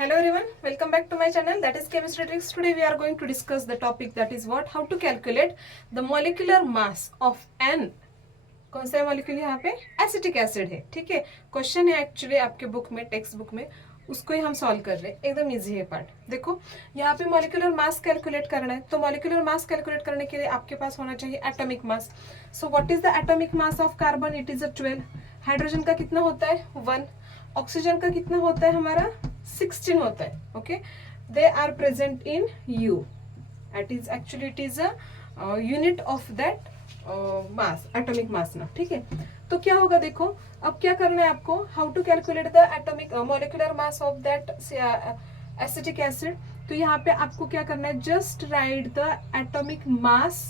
Hello everyone, welcome back to my channel, that is Chemistry Tricks. Today we are going to discuss the topic that is what? How to calculate the molecular mass of an, कौन सा molecule यहाँ पे? Acetic acid है. ठीक है, question है actually आपके book में, टेक्स्ट बुक में, उसको ही हम सॉल्व कर रहे हैं. एकदम इजी है पार्ट. देखो यहाँ पे मॉलिक्यूलर मास कैलकुलेट करना है, तो मॉलिक्यूलर मास कैलकुलेट करने के लिए आपके पास होना चाहिए atomic mass. So what is the atomic mass of carbon? It is 12. Hydrogen का कितना होता है? 1. ऑक्सीजन का कितना होता है हमारा? 16 होता है. Okay, they are present in you. It is actually it is a unit of that mass, atomic mass ना. ठीक है, तो क्या होगा देखो, अब क्या करना है आपको? How to calculate the atomic molecular mass of that acetic acid. तो यहाँ पे आपको क्या करना है? Just write the atomic mass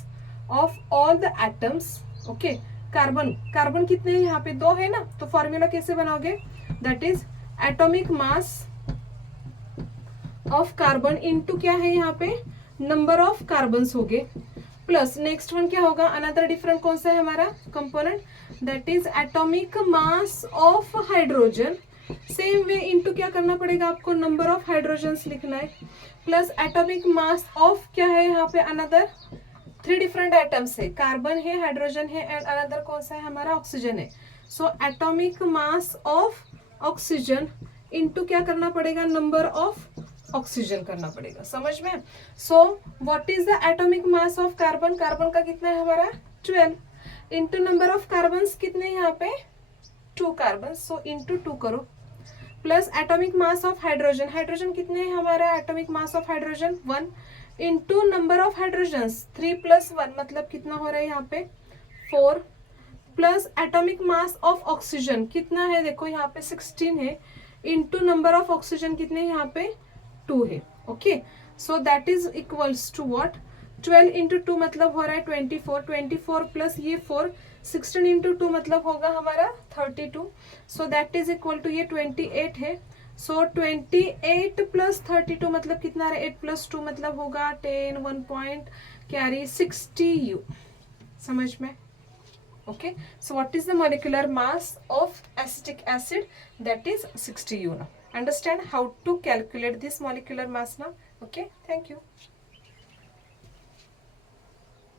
of all the atoms. Okay, carbon, carbon कितने हैं यहाँ पे? 2 है ना, तो फॉर्मूला कैसे बनाओगे? That is atomic mass of carbon into क्या है यहाँ पे? नंबर ऑफ कार्बन्स हो गए, प्लस नेक्स्ट वन क्या होगा? अनदर डिफरेंट कौन सा है हमारा component? That is atomic mass of hydrogen. Same way into क्या करना पड़ेगा आपको? नंबर ऑफ हाइड्रोजन्स लिखना है, प्लस एटॉमिक मास ऑफ क्या है यहाँ पे? अनदर 3 डिफरेंट एटम्स है, कार्बन है, हाइड्रोजन है एंड अनदर कौन सा है हमारा? ऑक्सीजन है. So atomic mass of oxygen into क्या करना पड़ेगा? नंबर ऑफ ऑक्सीजन करना पड़ेगा. समझ में? So what is the atomic mass of carbon? Carbon का कितना है हमारा? 12 इंटू नंबर ऑफ कार्बन्स कितने यहाँ पे? 2 कार्बन. सो इंटू 2 करो, plus atomic mass of hydrogen. Hydrogen कितने है हमारा? Atomic mass of hydrogen 1 into number of hydrogens 3 + 1 मतलब कितना हो रहा है यहाँ पे? 4, plus atomic mass of oxygen कितना है? देखो यहाँ पे 16 है, इंटू नंबर ऑफ ऑक्सीजन कितने यहाँ पे? 2 है. Okay, so that is equals to what? 12 into 2 मतलब हो रहा है 24. 24 प्लस ये 4, 16 इंटू 2 मतलब होगा हमारा 32. So that is equal to ये 28 है. सो 28 प्लस 32 मतलब कितना है? 8 + 2 मतलब होगा 10, 1 पॉइंट कैरी 60 यू. समझ में? Okay, so what is the molecular mass of acetic acid? That is 60 U now. Understand how to calculate this molecular mass now? Okay, thank you.